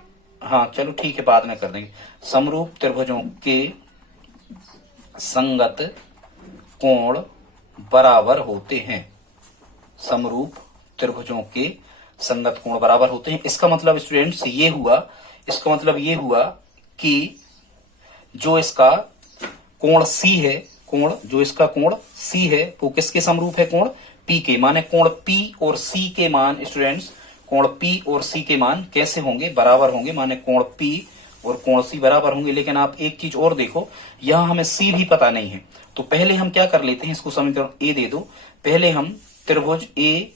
हाँ चलो ठीक है बाद में कर देंगे, समरूप त्रिभुजों के संगत कोण बराबर होते हैं, समरूप त्रिभुजों के संगत कोण बराबर होते हैं। इसका मतलब स्टूडेंट्स ये हुआ, इसका मतलब ये हुआ कि जो इसका कोण सी है, कोण जो इसका कोण सी है वो किसके समरूप है, कोण पी के, माने कोण पी और सी के मान स्टूडेंट्स, कोण पी और सी के मान कैसे होंगे, बराबर होंगे, माने कोण पी और कोण सी बराबर होंगे। लेकिन आप एक चीज और देखो, यहां हमें सी भी पता नहीं है, तो पहले हम क्या कर लेते हैं, इसको समीकरण ए दे दो। पहले हम त्रिभुज ए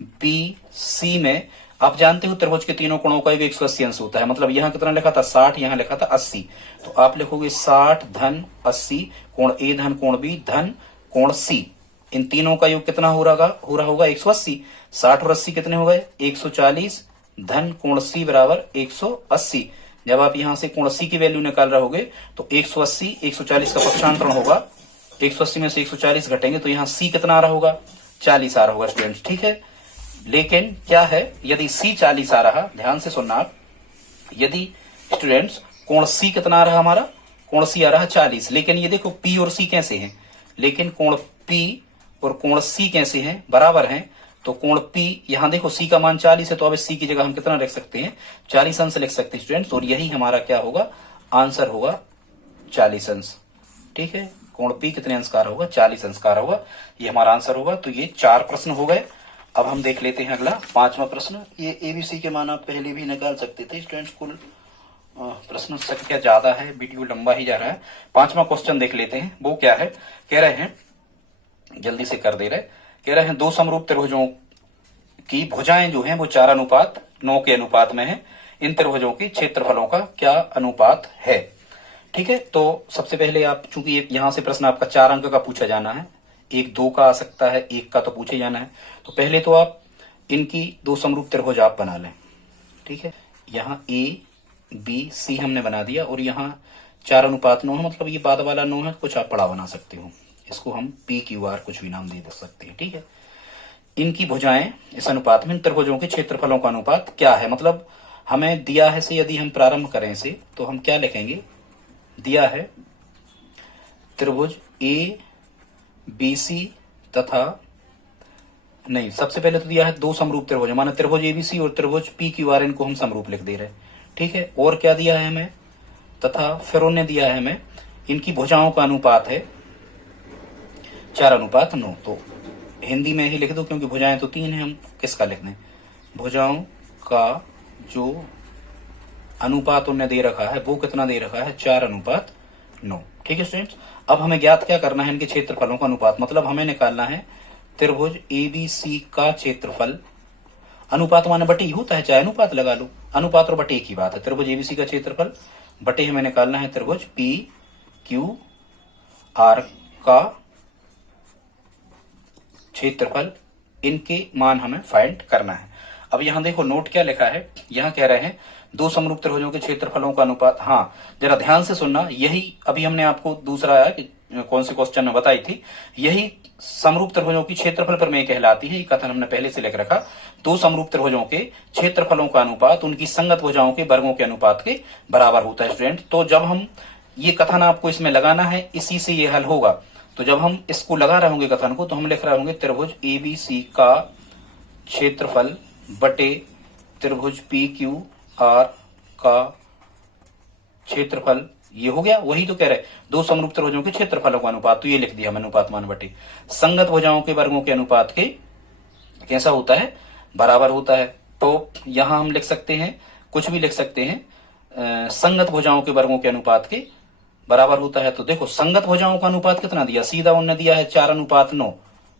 बी सी में, आप जानते हो त्रिभुज के तीनों कोणों का 180 अंश होता है, मतलब यहाँ कितना लिखा था 60, यहाँ लिखा था 80, तो आप लिखोगे 60 धन 80, कोण ए धन कोण बी धन कोण सी, इन तीनों का योग कितना हो रहा होगा 180। 60 और 80 कितने हो गए 140 धन कोण सी बराबर 180। जब आप यहां से कोण सी की वैल्यू निकाल रहोगे तो 180 140 का पक्षांतरण होगा, 180 में से 140 घटेंगे तो यहाँ सी कितना आ रहा होगा 40 आ रहा होगा स्टूडेंट्स, ठीक है। लेकिन क्या है, यदि सी 40 आ रहा, ध्यान से सुनना आप, यदि स्टूडेंट्स कोण सी कितना आ रहा हमारा, कोण सी आ रहा 40, लेकिन ये देखो पी और सी कैसे हैं, लेकिन कोण पी और कोण सी कैसे हैं, बराबर हैं, तो कोण पी यहां देखो सी का मान 40 है, तो अब इस सी की जगह हम कितना लिख सकते हैं 40 अंश लिख सकते हैं स्टूडेंट्स, और यही हमारा क्या होगा आंसर होगा 40 अंश, ठीक है। कोण पी कितने अंशकार होगा 40 अंशकार होगा, ये हमारा आंसर होगा। तो ये 4 प्रश्न हो गए। अब हम देख लेते हैं अगला 5वां प्रश्न। ये एबीसी के मान आप पहले भी निकाल सकते थे स्टूडेंट्स, कुल प्रश्न संख्या ज्यादा है, वीडियो लंबा ही जा रहा है। 5वां क्वेश्चन देख लेते हैं, वो क्या है, कह रहे हैं, जल्दी से कर दे रहे, कह रहे हैं दो समरूप त्रिभुजों की भुजाएं जो हैं वो 4:9 के अनुपात में है, इन त्रिभुजों के क्षेत्रफलों का क्या अनुपात है, ठीक है। तो सबसे पहले आप, चूंकि यहां से प्रश्न आपका 4 अंक का पूछा जाना है, 1 2 का आ सकता है, 1 का तो पूछे जाना है, तो पहले तो आप इनकी दो समरूप त्रिभुज आप बना लें, ठीक है। यहाँ ए बी सी हमने बना दिया, और यहाँ 4:9 है, मतलब ये बाद वाला 9 है, कुछ आप बड़ा बना सकते हो, इसको हम पी क्यू आर कुछ भी नाम दे सकते हैं, ठीक है। इनकी भुजाएं इस अनुपात में, इन त्रिभुजों के क्षेत्रफलों का अनुपात क्या है, मतलब हमें दिया है से यदि हम प्रारंभ करें से, तो हम क्या लिखेंगे, दिया है त्रिभुज ए बी सी तथा, नहीं सबसे पहले तो दिया है दो समरूप त्रिभुज, माना त्रिभुज एबीसी और त्रिभुज पी क्यू आर, इनको हम समरूप लिख दे रहे हैं, ठीक है। और क्या दिया है हमें, तथा फिर उन्हें दिया है हमें इनकी भुजाओं का अनुपात है 4:9, तो हिंदी में ही लिख दो क्योंकि भुजाएं तो 3 है, हम किसका लिख दें, भुजाओं का जो अनुपात उन्हें दे रखा है वो कितना दे रखा है 4:9, ठीक है स्टूडेंट्स। अब हमें ज्ञात क्या करना है, इनके क्षेत्रफलों का अनुपात, मतलब हमें निकालना है त्रिभुज एबीसी का क्षेत्रफल, अनुपात माने बटे ही होता है, चाहे अनुपात लगा लो, अनुपात और बटे एक ही बात है। त्रिभुज एबीसी का क्षेत्रफल बटे हमें निकालना है त्रिभुज पी क्यू आर का क्षेत्रफल, इनके मान हमें फाइंड करना है। अब यहां देखो नोट क्या लिखा है, यहां कह रहे हैं दो समरूप त्रिभुजों के क्षेत्रफलों का अनुपात, हाँ जरा ध्यान से सुनना, यही अभी हमने आपको दूसरा आया कि कौन से क्वेश्चन में बताई थी, यही समरूप त्रिभुजों की क्षेत्रफल प्रमेय कहलाती है, ये कथन हमने पहले से लिख रखा। दो समरूप त्रिभुजों के क्षेत्रफलों का अनुपात उनकी संगत भुजाओं के वर्गों के अनुपात के बराबर होता है स्टूडेंट। तो जब हम ये कथन आपको इसमें लगाना है, इसी से ये हल होगा, तो जब हम इसको लगा रहे होंगे कथन को, तो हम लिख रहे होंगे त्रिभुज एबीसी का क्षेत्रफल बटे त्रिभुज पी क्यू आर का क्षेत्रफल, ये हो गया, वही तो कह रहे दो समरूप त्रिभुजों के क्षेत्रफलों का अनुपात, तो ये लिख दिया हमने अनुपात मान बटे संगत भुजाओं के वर्गों के अनुपात के कैसा होता है, बराबर होता है। तो यहां हम लिख सकते हैं, कुछ भी लिख सकते हैं, संगत भुजाओं के वर्गों के अनुपात के बराबर होता है। तो देखो संगत भुजाओं का अनुपात कितना दिया, सीधा उन्होंने दिया है 4:9,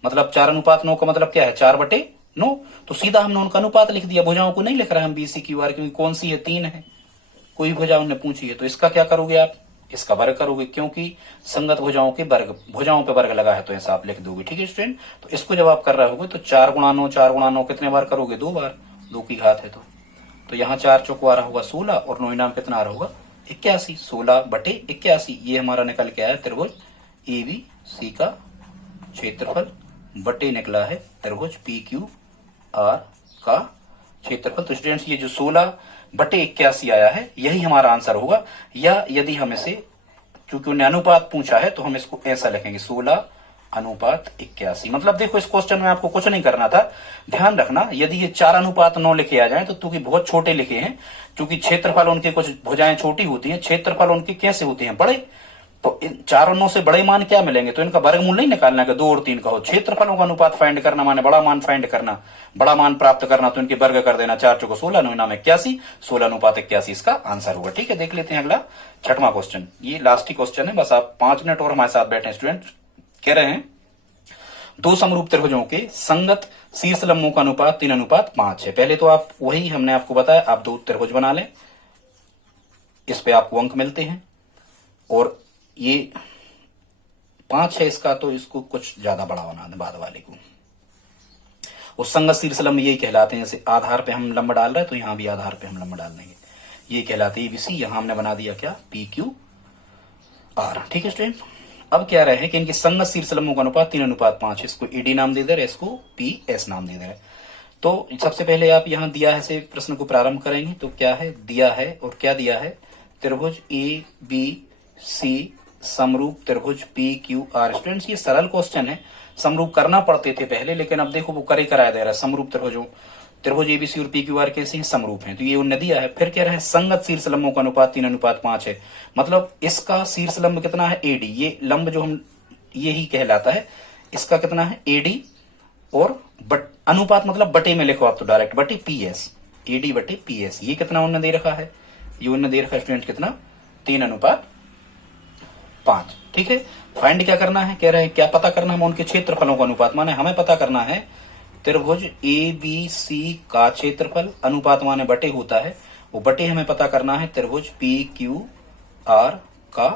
मतलब 4:9 का मतलब क्या है 4/9, तो सीधा हमने उनका अनुपात लिख दिया, भुजाओं को नहीं लिख रहे हम बीसी क्यू आर, क्योंकि कौन सी है 3 है, कोई भुजा उन्होंने पूछी है, तो इसका क्या करोगे आप, इसका वर्ग करोगे, क्योंकि संगत भुजाओं के वर्ग, भुजाओं पे वर्ग लगा है तो ऐसा आप लिख दोगे, ठीक है स्टूडेंट। तो इसको जब आप कर रहे होगे तो 4×9 कितने बार करोगे, 2 बार, 2 की घात है तो यहाँ 4 चौको आ रहा होगा 16, और 9 नाम कितना आ रहा होगा 81, 16/81, ये हमारा निकल के आया त्रिभुज ए बी सी का क्षेत्रफल बटे निकला है त्रिभुज पी क्यू आर का क्षेत्रफल। तो स्टूडेंट्स ये जो 16/81 आया है यही हमारा आंसर होगा, या यदि हम इसे, क्योंकि उन्हें अनुपात पूछा है तो हम इसको ऐसा लिखेंगे 16:81। मतलब देखो इस क्वेश्चन में आपको कुछ नहीं करना था, ध्यान रखना यदि ये 4:9 लिखे आ जाए तो क्योंकि बहुत छोटे लिखे हैं, क्योंकि क्षेत्रफल उनके कुछ भुजाएं छोटी होती हैं, क्षेत्रफल उनके कैसे होते हैं बड़े, तो इन 4 और 9 से बड़े मान क्या मिलेंगे, तो इनका वर्गमूल नहीं निकालना है, 2 और 3 का हो। क्षेत्रफलों का अनुपात फाइंड करना माने बड़ा मान फाइंड करना, बड़ा मान प्राप्त करना, तो इनके वर्ग कर देना। 4 चौको 16, 9 नाम 81, 16:81 इसका आंसर होगा। ठीक है, देख लेते हैं अगला 6वां क्वेश्चन। ये लास्ट ही क्वेश्चन है, बस आप 5 मिनट और हमारे साथ बैठे। स्टूडेंट कह रहे हैं 2 समरूप त्रिभुजों के संगत शीर्ष लंबों का अनुपात 3:5 है। पहले तो आप वही हमने आपको बताया, आप 2 त्रिभुज बना लें, इस पे आपको अंक मिलते हैं, और ये 5 है इसका, तो इसको कुछ ज्यादा बड़ा बना दें बाद वाले को। और संगत शीर्ष लंब यही कहलाते हैं, जैसे आधार पे हम लंब डाल रहे हैं तो यहां भी आधार पे हम लंब डाल देंगे, ये कहलाते हैं एबीसी। यहां हमने बना दिया क्या, पी क्यू आर। ठीक है स्टूडेंट, अब क्या रहे हैं कि इनके संगत शीर्ष लंबों का अनुपात 3:5, इसको ईडी नाम दे दे रहे, इसको पी एस नाम दे दे रहे। तो सबसे पहले आप यहां दिया है से प्रश्न को प्रारंभ करेंगे, तो क्या है दिया है, और क्या दिया है, त्रिभुज ए बी सी समरूप त्रिभुज पी क्यू आर। स्टूडेंट्स ये सरल क्वेश्चन है, समरूप करना पड़ते थे पहले, लेकिन अब देखो वो करे कराया दे रहा है। समरूप त्रिभुजों, त्रिभुज एबीसी और पी क्यू आर कैसे हैं, समरूप हैं, तो ये उन्होंने दिया है। फिर कह रहे हैं संगत शीर्ष लंबों का अनुपात 3:5 है, मतलब इसका शीर्ष लंब कितना है, एडी। ये लंब जो हम यही कहलाता है, इसका कितना है एडी, और अनुपात मतलब बटे में लिखो आप तो डायरेक्ट, बटे पी एस, एडी बटे पी एस। ये कितना उन्होंने दे रखा है, ये उन्होंने दे रखा है स्टूडेंट कितना, 3:5। ठीक है, फाइंड क्या करना है, कह रहे हैं क्या पता करना है, उनके क्षेत्रफलों का अनुपात, माने हमें पता करना है त्रिभुज ए बी सी का क्षेत्रफल, अनुपात माने बटे होता है, वो बटे हमें पता करना है त्रिभुज पी क्यू आर का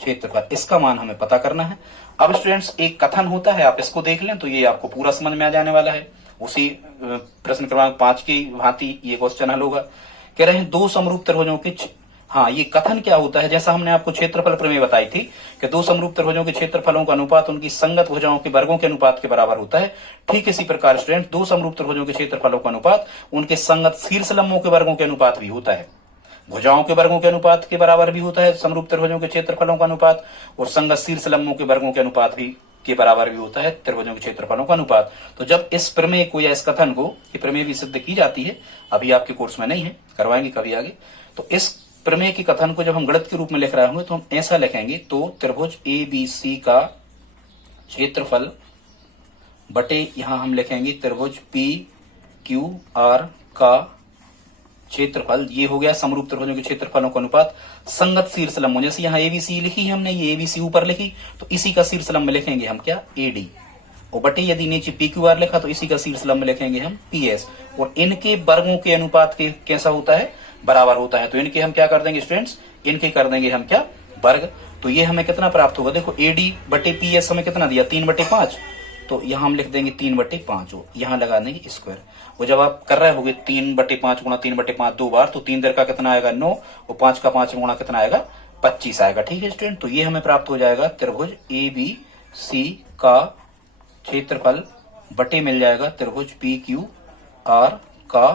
क्षेत्रफल, इसका मान हमें पता करना है। अब स्टूडेंट्स एक कथन होता है, आप इसको देख लें तो ये आपको पूरा समझ में आ जाने वाला है। उसी प्रश्न क्रमांक 5 की भांति ये क्वेश्चन हल होगा। कह रहे हैं 2 समरूप त्रिभुजों के, हाँ ये कथन क्या होता है, जैसा हमने आपको क्षेत्रफल प्रमेय बताई थी कि 2 समरूप त्रिभुजों के क्षेत्रफलों का अनुपात उनकी संगत भुजाओं के वर्गों के अनुपात के बराबर होता है। ठीक इसी प्रकार स्टूडेंट 2 समरूप त्रिभुजों के क्षेत्रफलों का अनुपात उनके संगत शीर्ष लंबों के वर्गों के अनुपात भी होता है, भुजाओं के वर्गों के अनुपात के बराबर भी होता है समरूप त्रिभुजों के क्षेत्रफलों का अनुपात, और संगत शीर्ष लंबों के वर्गों के अनुपात भी के बराबर भी होता है त्रिभुजों के क्षेत्रफलों का अनुपात। तो जब इस प्रमेय को या इस कथन को, ये प्रमेय भी सिद्ध की जाती है, अभी आपके कोर्स में नहीं है, करवाएंगे कभी आगे। तो इस प्रमेय के कथन को जब हम गणित के रूप में लिख रहे होंगे तो हम ऐसा लिखेंगे, तो त्रिभुज ए बी सी का क्षेत्रफल बटे यहां हम लिखेंगे त्रिभुज पी क्यू आर का क्षेत्रफल, ये हो गया समरूप त्रिभुजों के क्षेत्रफलों का अनुपात संगत शीर्ष लंबों। जैसे यहाँ एबीसी लिखी है हमने, ये एबीसी ऊपर लिखी, तो इसी का शीर्ष लंब लिखेंगे हम क्या, एडी, और बटे यदि नीचे पी क्यू आर लिखा तो इसी का शीर्ष लंब लिखेंगे हम पी एस, और इनके वर्गों के अनुपात के कैसा होता है, बराबर होता है। तो इनके हम क्या कर देंगे स्टूडेंट्स, इनके कर देंगे हम क्या, वर्ग। तो ये हमें कितना प्राप्त होगा, देखो एडी बटे पी एस हमें कितना दिया, 3/5, तो यहां हम लिख देंगे 3/5, यहां लगा देंगे स्क्वायर। वो जब आप कर रहे होगे 3/5 गुणा 3/5 2 बार, तो 3 का कितना आएगा 9, और 5 का 5 गुणा कितना आएगा 25 आएगा। ठीक है स्टूडेंट, तो ये हमें प्राप्त हो जाएगा त्रिभुज ए बी सी का क्षेत्रफल बटे मिल जाएगा त्रिभुज पी क्यू आर का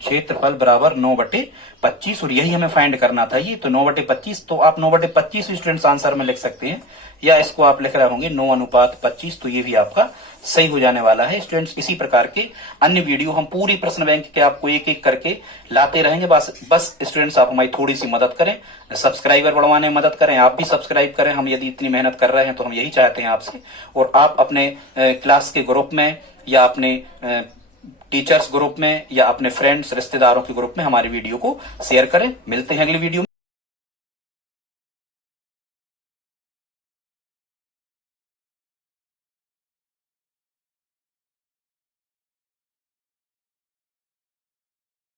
क्षेत्रफल बराबर 9/25, और यही हमें फाइंड करना था। ये तो 9/25, तो आप 9/25 स्टूडेंट्स आंसर में लिख सकते हैं, या इसको आप लिख रहे होंगे 9:25, तो ये भी आपका सही हो जाने वाला है। स्टूडेंट्स इसी प्रकार के अन्य वीडियो हम पूरी प्रश्न बैंक के आपको एक एक करके लाते रहेंगे। बस स्टूडेंट्स आप हमारी थोड़ी सी मदद करें, सब्सक्राइबर बढ़वाने में मदद करें, आप भी सब्सक्राइब करें। हम यदि इतनी मेहनत कर रहे हैं तो हम यही चाहते हैं आपसे, और आप अपने क्लास के ग्रुप में या अपने टीचर्स ग्रुप में या अपने फ्रेंड्स रिश्तेदारों के ग्रुप में हमारी वीडियो को शेयर करें। मिलते हैं अगली वीडियो में।